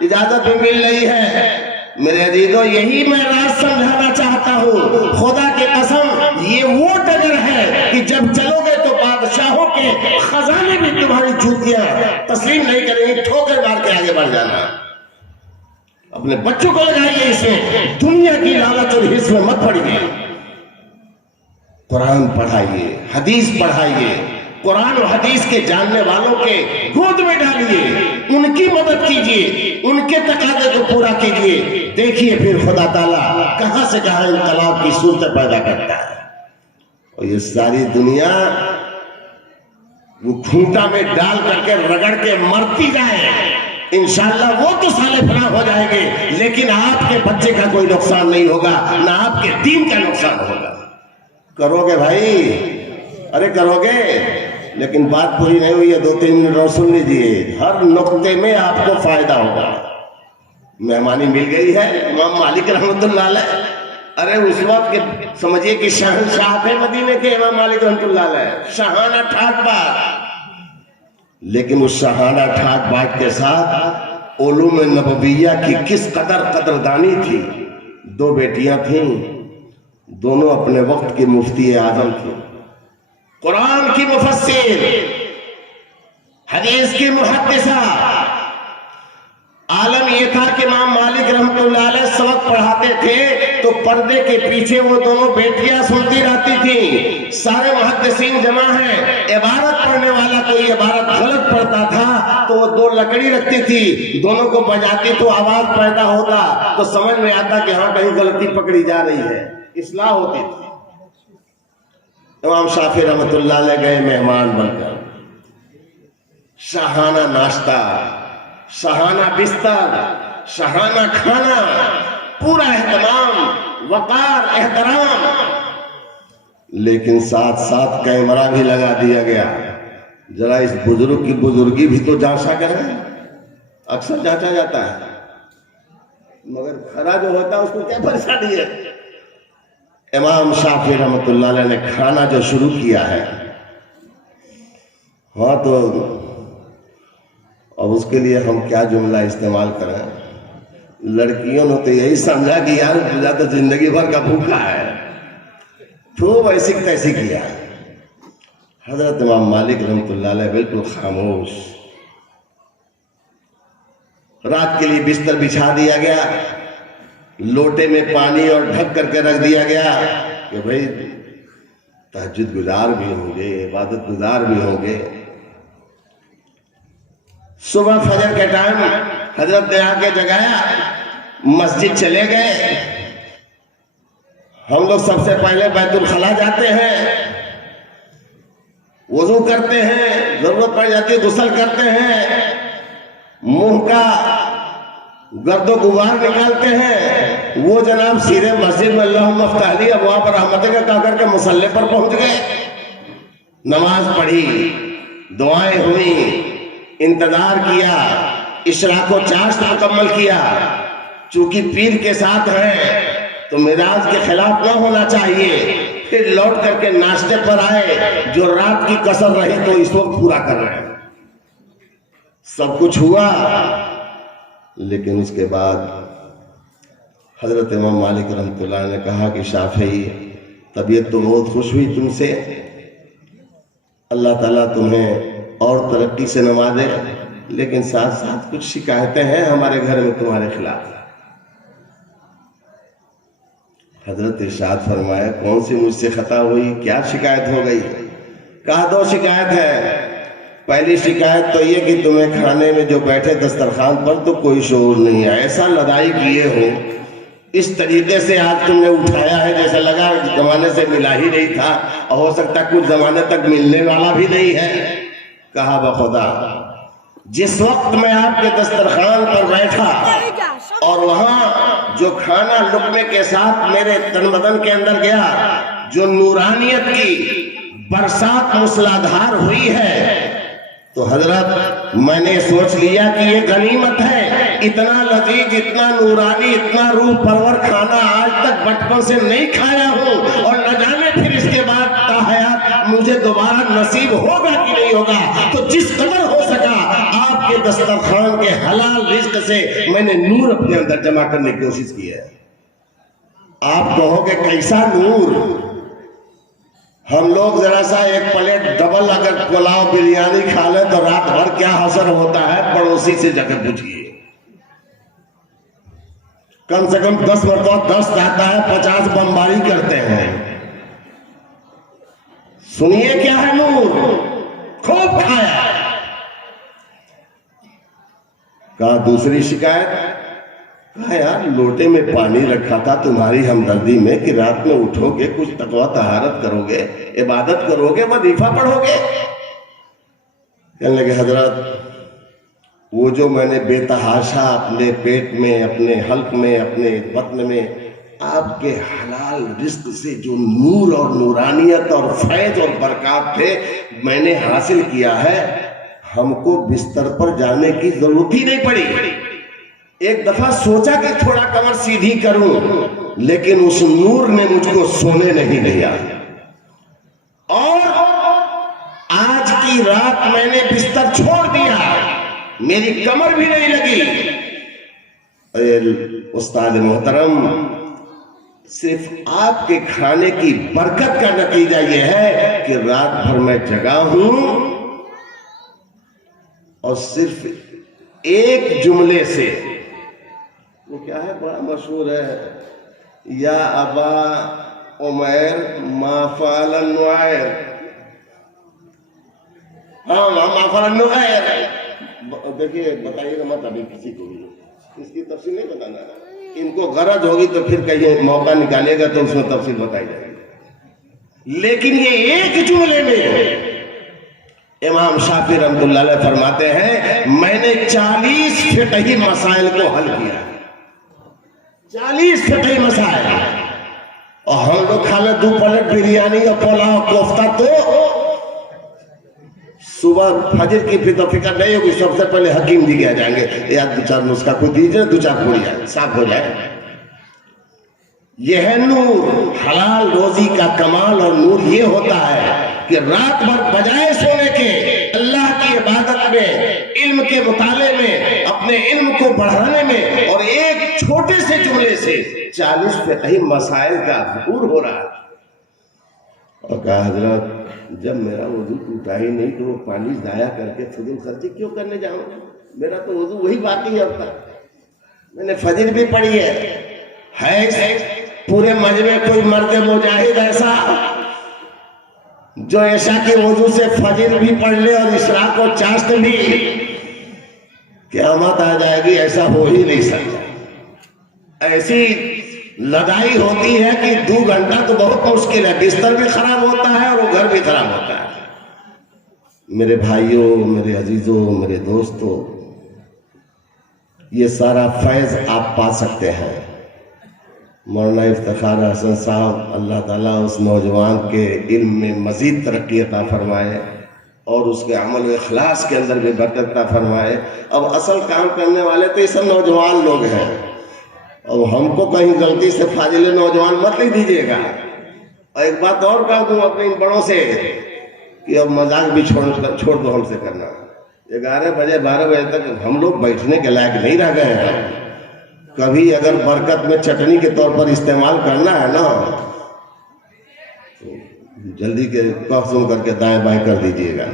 اجازت بھی مل رہی ہے۔ میرے عزیزو یہی میں راز سمجھانا چاہتا ہوں، خدا کی قسم یہ وہ ڈگر ہے کہ جب چلو گے تو بادشاہوں کے خزانے بھی تمہاری جوتیاں تسلیم نہیں کریں گے، ٹھوکر مار کے آگے بڑھ جانا۔ اپنے بچوں کو لگائیے اس میں، دنیا کی لالچ اور حرص میں مت پڑیے۔ قرآن پڑھائیے، حدیث پڑھائیے، قرآن اور حدیث کے جاننے والوں کے گود میں ڈالیے، ان کی مدد کیجیے، ان کے تقاضے کو پورا کیجیے۔ دیکھیے پھر خدا تعالیٰ کہاں سے کہاں انقلاب کی صورتیں پیدا کرتا ہے۔ اور یہ ساری دنیا وہ کھوٹا میں ڈال کر کے رگڑ کے مرتی جائے، انشاءاللہ وہ تو سالے فنا ہو جائیں گے، لیکن آپ کے بچے کا کوئی نقصان نہیں ہوگا، نہ آپ کے دین کا نقصان ہوگا۔ کرو گے بھائی؟ ارے کرو گے؟ لیکن بات پوری نہیں ہوئی ہے، 2-3 منٹ اور سن لیجیے، ہر نقطے میں آپ کو فائدہ ہوگا۔ مہمانی مل گئی ہے امام مالک رحمۃ اللہ علیہ، ارے اس وقت سمجھیے کہ شہنشاہ تھے مدینے کے امام مالک رحمۃ اللہ علیہ، شاہانہ ٹھاٹ بات، لیکن اس شاہانہ ٹھاٹ بات کے ساتھ علوم نبویہ کی کس قدر قدردانی تھی۔ 2 بیٹیاں تھیں، دونوں اپنے وقت کے مفتی اعظم تھے، قرآن کی مفسر، حدیث کی محدثہ۔ عالم یہ تھا کہ امام مالک رحمۃ اللہ علیہ سبق پڑھاتے تھے تو پردے کے پیچھے وہ دونوں بیٹیاں سنتی رہتی تھیں۔ سارے محدثین جمع ہیں، عبارت پڑھنے والا کوئی عبارت غلط پڑھتا تھا تو وہ 2 لکڑی رکھتی تھی، دونوں کو بجاتی تو آواز پیدا ہوتا تو سمجھ میں آتا کہ ہاں کہیں غلطی پکڑی جا رہی ہے، اصلاح ہوتی تھی۔ امام شافعی رحمۃ اللہ علیہ گئے مہمان بن کر، شاہانہ ناشتہ، شاہانہ بستر، شاہانہ کھانا، پورا اہتمام، وقار، احترام، لیکن ساتھ ساتھ کیمرہ بھی لگا دیا گیا۔ ذرا اس بزرگ کی بزرگی بھی تو جانچا کریں، اکثر جانچا جاتا ہے مگر کھڑا جو ہوتا ہے اس کو کیا پریشانی ہے۔ امام شافعی رحمۃ اللہ علیہ نے کھانا جو شروع کیا ہے، ہاں تو اب اس کے لیے ہم کیا جملہ استعمال کریں، لڑکیوں نے تو یہی سمجھا کہ یار پوجا تو زندگی بھر کا بھوکا ہے، تو ویسی تیسی کیا۔ حضرت امام مالک رحمۃ اللہ علیہ بالکل خاموش، رات کے لیے بستر بچھا دیا گیا، لوٹے میں پانی اور ڈھک کر کے رکھ دیا گیا کہ بھائی تہجد گزار بھی ہوں گے، عبادت گزار بھی ہوں گے۔ صبح فجر کے ٹائم حضرت نے آ کے جگایا، مسجد چلے گئے۔ ہم لوگ سب سے پہلے بیت الخلا جاتے ہیں، وضو کرتے ہیں، ضرورت پڑ جاتی ہے غسل کرتے ہیں، منہ کا گرد و غبار نکالتے ہیں۔ وہ جناب سیدھے مسجد میں اللہم افتح لی ابواب رحمتک کا کہہ کر کے مصلی پر پہنچ گئے، نماز پڑھی، دعائیں ہوئیں، انتظار کیا، اشراق و چاشت مکمل کیا۔ چونکہ پیر کے ساتھ ہیں تو مزاج کے خلاف نہ ہونا چاہیے۔ پھر لوٹ کر کے ناشتے پر آئے، جو رات کی کسر رہی تو اس وقت پورا کر رہے ہیں۔ سب کچھ ہوا، لیکن اس کے بعد حضرت امام مالک رحمۃ اللہ نے کہا کہ شافعی، طبیعت تو بہت خوش ہوئی تم سے، اللہ تعالیٰ تمہیں اور ترقی سے نوازے، لیکن ساتھ ساتھ کچھ شکایتیں ہیں ہمارے گھر میں تمہارے خلاف۔ حضرت ارشاد فرمایا کون سی مجھ سے خطا ہوئی، کیا شکایت ہو گئی؟ کہا دو شکایت ہے۔ پہلی شکایت تو یہ کہ تمہیں کھانے میں جو بیٹھے دسترخوان پر تو کوئی شعور نہیں ہے، ایسا لدائی کیے ہو، اس طریقے سے آج تم نے اٹھایا ہے جیسا لگا زمانے سے ملا ہی نہیں تھا، اور ہو سکتا کچھ زمانے تک ملنے والا بھی نہیں ہے۔ کہا بخدا جس وقت میں آپ کے دسترخوان پر بیٹھا اور وہاں جو کھانا لقمے کے ساتھ میرے تن بدن کے اندر گیا، جو نورانیت کی برسات موسلادھار ہوئی ہے، تو حضرت میں نے سوچ لیا کہ یہ غنیمت ہے۔ اتنا لذیذ، اتنا نورانی، اتنا روح پرور کھانا آج تک بچپن سے نہیں کھایا ہوں، اور نہ جانے پھر اس کے بعد تا حیات مجھے دوبارہ نصیب ہوگا کہ نہیں ہوگا۔ تو جس قدر ہو سکا آپ کے دسترخوان کے حلال رزق سے میں نے نور اپنے اندر جمع کرنے کی کوشش کی ہے۔ آپ کہو کہ کیسا نور؟ ہم لوگ ذرا سا ایک پلیٹ ڈبل اگر پلاؤ بریانی کھا لیں تو رات بھر کیا حسر ہوتا ہے، پڑوسی سے جگہ پوچھئے۔ کم سے کم 10 مرتبہ دست آتا ہے، 50 بمباری کرتے ہیں۔ سنیے کیا ہے نور، خوب کھایا۔ کہا دوسری شکایت؟ کہا یار لوٹے میں پانی رکھا تھا تمہاری ہمدردی میں کہ رات میں اٹھو گے، کچھ تقویٰ طہارت کرو گے، عبادت کرو گے، وظیفہ پڑھو گے۔ کہنے لگے حضرت وہ جو میں نے بے تحاشا اپنے پیٹ میں، اپنے حلق میں، اپنے بطن میں آپ کے حلال رزق سے جو نور اور نورانیت اور فیض اور برکات تھے میں نے حاصل کیا ہے، ہم کو بستر پر جانے کی ضرورت ہی نہیں پڑی۔ ایک دفعہ سوچا کہ تھوڑا کمر سیدھی کروں، لیکن اس نور نے مجھ کو سونے نہیں دیا، اور آج کی رات میں نے بستر چھوڑ دیا، میری کمر بھی نہیں لگی۔ اے استاد محترم، صرف آپ کے کھانے کی برکت کا نتیجہ یہ ہے کہ رات بھر میں جگا ہوں، اور صرف ایک جملے سے، وہ کیا ہے بڑا مشہور ہے، یا ابا عمیر ما فعل النعیر، ما فعل النعیر، دیکھیے بتائیے گا مت ابھی کسی کو بھی، اس کی تفصیل نہیں بتانا ہے، ان کو غرض ہوگی تو پھر کہیں موقع نکالے گا تو اس میں تفصیل بتائی جائے گی۔ لیکن یہ ایک جملے میں امام شافعی رحمۃ اللہ علیہ فرماتے ہیں میں نے 40 فقہی مسائل کو حل کیا، 40 فقہی مسائل، اور ہم لوگ کھا لیں 2 پلیٹ بریانی اور پلاؤ کوفتہ تو صبح فجر کی فکر نہیں ہوگی، سب سے پہلے حکیم جی کے جائیں گے، یا 2-4 نسخہ کو دیجئے، 2-4 پوری جائے صاف ہو جائے۔ یہ ہے نور، حلال روزی کا کمال اور نور یہ ہوتا ہے کہ رات بھر بجائے سونے کے اللہ کی عبادت میں، علم کے مطالعے میں، اپنے علم کو بڑھانے میں، اور ایک سے 40 فقہی مسائل کا ظہور ہو رہا ہے۔ اور کہا حضرت جب میرا وضو ٹوٹا ہی نہیں تو وہ پانی ضائع کر کے فضول خرچی کیوں کرنے جاؤں گا؟ میرا تو وضو وہی باقی ہے اب تک، میں نے فجر بھی پڑھی ہے پورے مجمع کوئی مرد مجاہد ایسا جو عشاء کے وضو سے فجر بھی پڑھ لے اور اشراق و چاشت بھی؟ قیامت آ جائے گی، ایسا ہو ہی نہیں سکتا۔ ایسی لڑائی ہوتی ہے کہ 2 گھنٹہ تو بہت مشکل ہے، بستر بھی خراب ہوتا ہے اور وہ گھر بھی خراب ہوتا ہے۔ میرے بھائیوں، میرے عزیزوں، میرے دوستوں، یہ سارا فیض آپ پا سکتے ہیں۔ مولانا افتخار حسن صاحب، اللہ تعالیٰ اس نوجوان کے علم میں مزید ترقی عطا فرمائے اور اس کے عمل و اخلاص کے اندر بھی برکت عطا فرمائے۔ اب اصل کام کرنے والے تو یہ سب نوجوان لوگ ہیں، اور ہم کو کہیں غلطی سے فاضل نوجوان مت لکھ دیجیے گا۔ اور ایک بات اور کہہ دوں اپنے ان بڑوں سے کہ اب مذاق بھی چھوڑ دو ہم سے کرنا۔ 11 بجے 12 بجے تک ہم لوگ بیٹھنے کے لائق نہیں رہ گئے ہیں۔ کبھی اگر برکت میں چٹنی کے طور پر استعمال کرنا ہے نا تو جلدی کے سن کر کے دائیں بائیں کر دیجیے گا،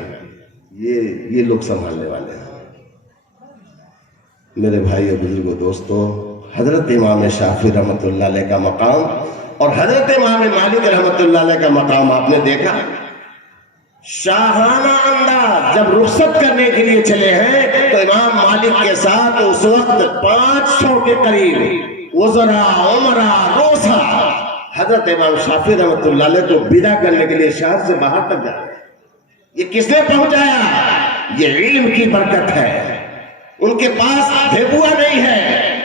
یہ لوگ سنبھالنے والے ہیں۔ میرے بھائی اور بزرگوں، دوستوں، حضرت امام شافعی رحمۃ اللہ علیہ کا مقام اور حضرت امام مالک رحمۃ اللہ علیہ کا مقام آپ نے دیکھا۔ شاہانہ انداز جب رخصت کرنے کے لیے چلے ہیں تو امام مالک کے ساتھ اس وقت 500 کے قریب وزراء، عمراء، روسا حضرت امام شافعی رحمۃ اللہ علیہ کو ودا کرنے کے لیے شہر سے باہر تک جا رہے ہیں۔ یہ کس نے پہنچایا؟ یہ علم کی برکت ہے۔ ان کے پاس بھیبوا نہیں ہے،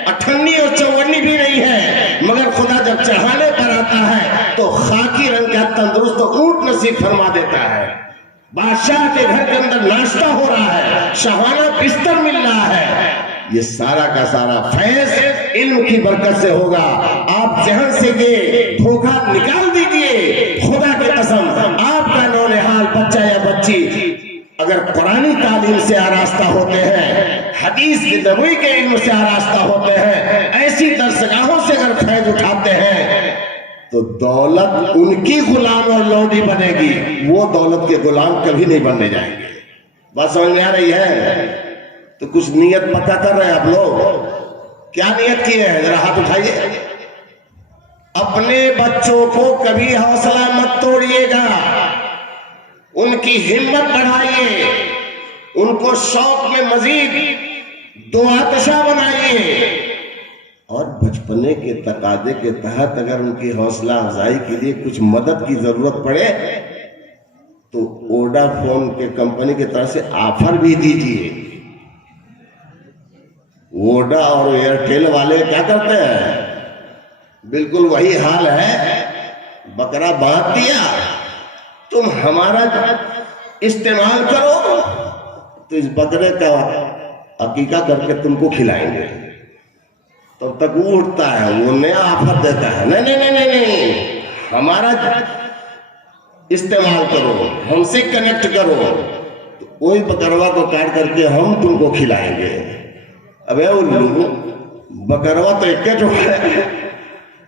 58 اور 54 بھی نہیں ہے، مگر خدا جب چڑھانے پر آتا ہے تو خاکی رنگ کا تندرست اونٹ نصیب فرما دیتا ہے۔ بادشاہ کے گھر کے اندر ناشتہ ہو رہا ہے، شاہانہ بستر مل رہا ہے۔ یہ سارا کا سارا فیض علم کی برکت سے ہوگا۔ آپ ذہن سے یہ دھوکہ نکال دیجئے، خدا کی قسم آپ کا نونہال بچہ یا بچی اگر قرآنی تعلیم سے آراستہ ہوتے ہیں، حدیث کی نبوی کے علم سے آراستہ ہوتے ہیں، ایسی درسگاہوں سے اگر فیض اٹھاتے ہیں تو دولت ان کی غلام اور لوڈی بنے گی، وہ دولت کے غلام کبھی نہیں بننے جائیں گے۔ بات سمجھ میں آ رہی ہے؟ تو کچھ نیت پتہ کر رہے ہیں آپ لوگ؟ کیا نیت کی ہے؟ ذرا ہاتھ اٹھائیے۔ اپنے بچوں کو کبھی حوصلہ مت توڑیے گا، ان کی ہمت بڑھائیے، ان کو شوق میں مزید دو آتشہ بنائیے، اور بچپنے کے تقاضے کے تحت اگر ان کی حوصلہ افزائی کے لیے کچھ مدد کی ضرورت پڑے تو ووڈا فون کے کمپنی کی طرف سے آفر بھی دیجیے۔ ووڈا اور ایئرٹیل والے کیا کرتے ہیں؟ بالکل وہی حال ہے، بکرا باندھ دیا، تم ہمارا استعمال کرو تو اس بکرے کا عقیقہ کر کے تم کو کھلائیں گے۔ تب تک وہ اٹھتا ہے، وہ نیا آفر دیتا ہے، نہیں نہیں نہیں نہیں، ہمارا استعمال کرو، ہم سے کنیکٹ کرو، تو وہی بکروا کو کاٹ کر کے ہم تم کو کھلائیں گے۔ ابے الو، بکروا تو ایک جو ہے،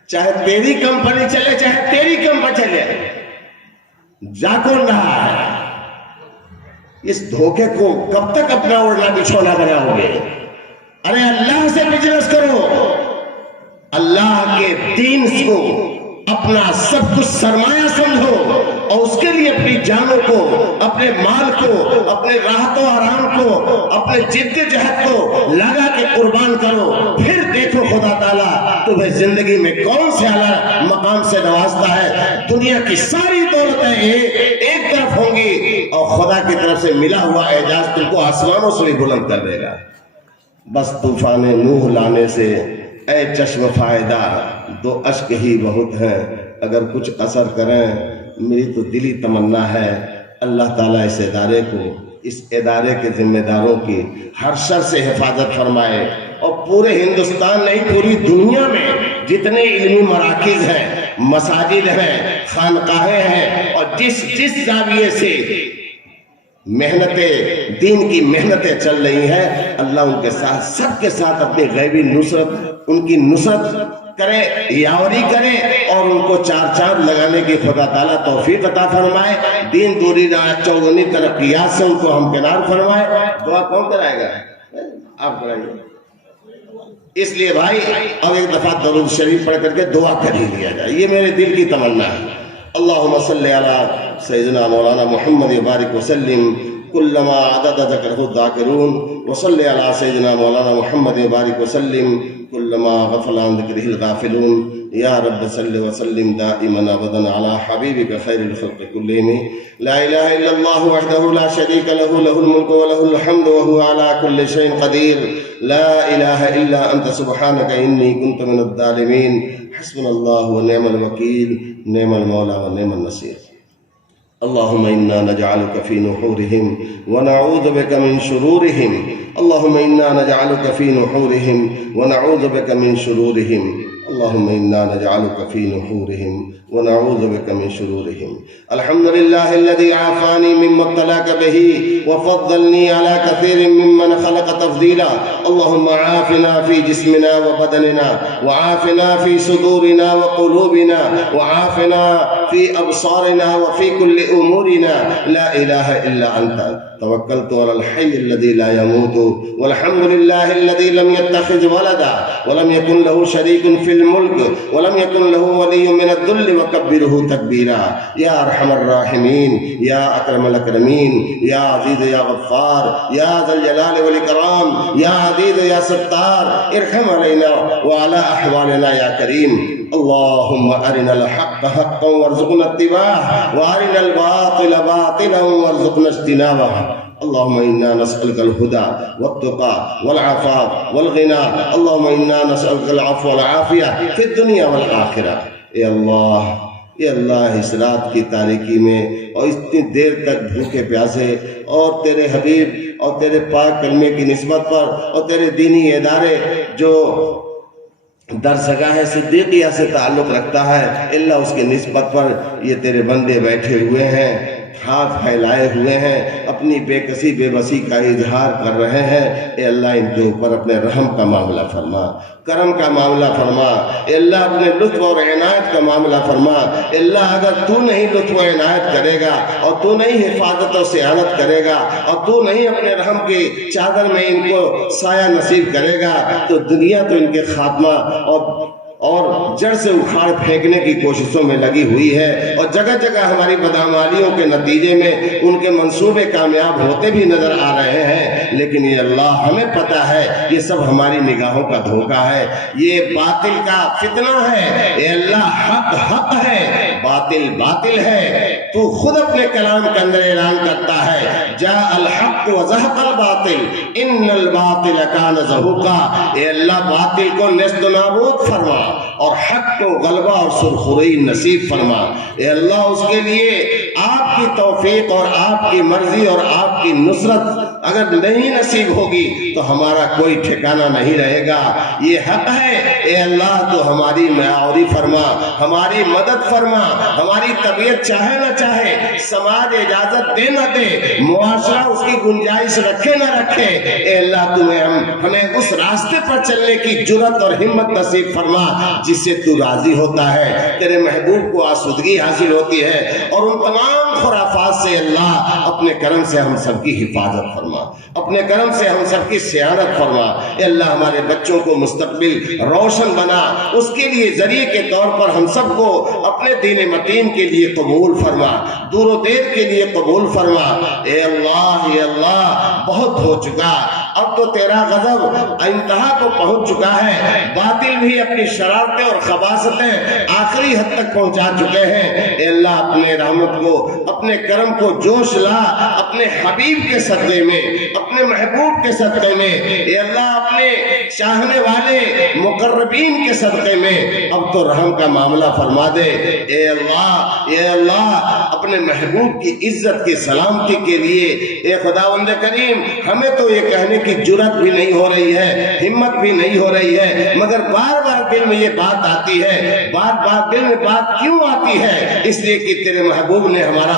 چاہے تیری کمپنی چلے چاہے تیری کمپنی چلے، جا کون رہا ہے؟ اس دھوکے کو کب تک اپنا اوڑھنا بچھونا بناؤ گے؟ ارے اللہ سے بزنس کرو، اللہ کے دین کو اپنا سب کچھ سرمایہ سمجھو، اور اس کے لیے اپنی جانوں کو، اپنے مال کو، اپنے راحت و آرام کو، اپنے جد جہد کو لگا کے قربان کرو، پھر دیکھو خدا تعالیٰ تمہیں زندگی میں کون سے اعلیٰ مقام سے نوازتا ہے۔ دنیا کی ساری دولتیں ایک طرف ہوں گی اور خدا کی طرف سے ملا ہوا اعجاز تم کو آسمانوں سے بھی بلند کر دے گا۔ بس طوفان نوح لانے سے اے چشم فائدہ، 2 اشک ہی بہت ہیں، اگر کچھ اثر کریں میری تو دلی تمنا ہے اللہ تعالیٰ اس ادارے کے ذمہ داروں کی ہر شر سے حفاظت فرمائے، اور پورے ہندوستان نہیں پوری دنیا میں جتنے علمی مراکز ہیں، مساجد ہیں، خانقاہیں ہیں، اور جس زاویے سے محنتیں دین کی محنتیں چل رہی ہیں، اللہ ان کے ساتھ سب کے ساتھ اپنی غیبی نصرت، ان کی نصرت کرے، یاوری کرے اور ان کو چار چاند لگانے کی خدا تعالیٰ توفیق عطا فرمائے، دین دوری رات چوگنی ترقیات سے ان کو ہمکنار فرمائے۔ دعا کون کرائے گا؟ آپ کرائیے۔ اس لیے بھائی اب ایک دفعہ درود شریف پڑھ کر کے دعا کر ہی لیا جائے، یہ میرے دل کی تمنا ہے۔ اللہم صلی علی سیدنا مولانا محمد وبارک وسلم کلما عدد ذکرہ الذاکرون، وصلی علی سیدنا مولانا محمد وبارک وسلم کلما غفل عن ذکرہ الغافلون۔ یا رب صلی وسلم دائما ابدا علی حبیبک خیر الخلق کلہم۔ لا الہ الا اللہ وحدہ لا شریک لہ، لہ الملک ولہ الحمد وہو علی کل شیء قدیر۔ لا الہ الا انت سبحانک انی کنت من الظالمین۔ حسبنا اللہ ونعم الوکیل، نعم المولا ونعم النصیر۔ اللہم انا نجعلک فی نحورہم ونعوذ بک من شرورہم۔ اللہم انا نجعلک فی نحورہم ونعوذ بک من شرورہم۔ اللہم انا نجعلک فی نحورہم ونعوذ بک من شرورہم۔ الحمدللہ الذی عافانی مما ابتلاک بہ وفضلنی علی کثیر ممن خلق تفضیلا۔ اللہم عافنا فی جسمنا وبدننا وعافنا فی صدورنا وقلوبنا وعافنا فی ابصارنا وفی کل امورنا۔ لا الہ الا انت توکلت علی الحی الذی لا يموت والحمد للہ الذی لم يتخذ ولدا ولم یکن له شریک فی الملک ولم یکن له ولی من الذل وکبرہ تکبیرا۔ یا ارحم الراحمین، یا اکرم الاکرمین، یا عزیز یا غفار، یا ذا الجلال والاکرام، یا عزیز یا ستار، ارحم علینا وعلی احوالنا یا کریم۔ اللہم ارنا الحق حقا وارزقنا اتباعہ وارنا الباطل باطلا وارزقنا اجتنابہ۔ اللہم انا نسألک الہدى والتقى والعفاف والغنى۔ اللہم انا نسألک العفو والعافیہ فی الدنیا والآخرہ۔ اے اللہ اس رات کی تاریکی میں اور اتنی دیر تک بھوکے پیاسے اور تیرے حبیب اور تیرے پاک کلمے کی نسبت پر اور تیرے دینی ادارے جو درسگاہ صدیقیہ سے تعلق رکھتا ہے، اللہ اس کی نسبت پر یہ تیرے بندے بیٹھے ہوئے ہیں، ہاتھ پھیلائے ہوئے ہیں، اپنی بے کسی بے بسی کا اظہار کر رہے ہیں۔ اے اللہ ان کے اوپر اپنے رحم کا معاملہ فرما، کرم کا معاملہ فرما۔ اے اللہ اپنے لطف اور عنایت کا معاملہ فرما۔ اے اللہ اگر تو نہیں لطف و عنایت کرے گا اور تو نہیں حفاظت و سیانت کرے گا اور تو نہیں اپنے رحم کی چادر میں ان کو سایہ نصیب کرے گا تو دنیا تو ان کے خاتمہ اور جڑ سے اکھاڑ پھینکنے کی کوششوں میں لگی ہوئی ہے، اور جگہ جگہ ہماری بدعمالیوں کے نتیجے میں ان کے منصوبے کامیاب ہوتے بھی نظر آ رہے ہیں۔ لیکن یہ اللہ ہمیں پتہ ہے یہ سب ہماری نگاہوں کا دھوکہ ہے، یہ باطل کا فتنہ ہے۔ اے اللہ حق حق ہے، باطل باطل ہے۔ تو خود اپنے کلام کے اندر اعلان کرتا ہے جاء الحق وزہق الباطل ان الباطل کان زہوقا۔ اے اللہ باطل کو نیست و نابود فرما اور حق کو غلبہ اور سرخروئی نصیب فرما۔ اے اللہ اس کے لیے آپ کی توفیق اور آپ کی مرضی اور آپ کی نصرت اگر نہیں نصیب ہوگی تو ہمارا کوئی ٹھکانہ نہیں رہے گا۔ یہ حق ہے۔ اے اللہ تو ہماری معاوری فرما، ہماری مدد فرما، ہماری طبیعت چاہے نہ چاہے، سماج اجازت دے نہ دے، معاشرہ اس کی گنجائش رکھے نہ رکھے، اے اللہ ہمیں اس راستے پر چلنے کی جرأت اور ہمت نصیب فرما جس سے تو راضی ہوتا ہے، تیرے محبوب کو آسودگی حاصل ہوتی ہے، اور ان تمام خرافات سے اللہ اپنے کرم سے ہم سب کی حفاظت فرما، اپنے کرم سے ہم سب کی سیانت فرما۔ اے اللہ ہمارے بچوں کو مستقبل روشن بنا، اس کے لیے ذریعے کے طور پر ہم سب کو اپنے دین متین کے لیے قبول فرما، دور و دیر کے لیے قبول فرما۔ اے اللہ بہت ہو چکا، اب تو تیرا غضب انتہا کو پہنچ چکا ہے، باطل بھی اپنی شرارتیں اور خباثتیں آخری حد تک پہنچا چکے ہیں۔ اے اللہ اپنے رحمت کو، اپنے کرم کو جوش لا اپنے حبیب کے صدقے میں، اپنے محبوب کے صدقے میں، اے اللہ اپنے چاہنے والے مقربین کے صدقے میں اب تو رحم کا معاملہ فرما دے۔ اے اللہ اپنے محبوب کی عزت کی سلامتی کے لیے اے خداوند کریم ہمیں تو یہ کہنے کی جرأت بھی نہیں ہو رہی ہے، ہمت بھی نہیں ہو رہی ہے، مگر بار بار دل میں یہ بات آتی ہے۔ بار بار دل میں بات کیوں آتی ہے؟ اس لیے کہ تیرے محبوب نے ہمارا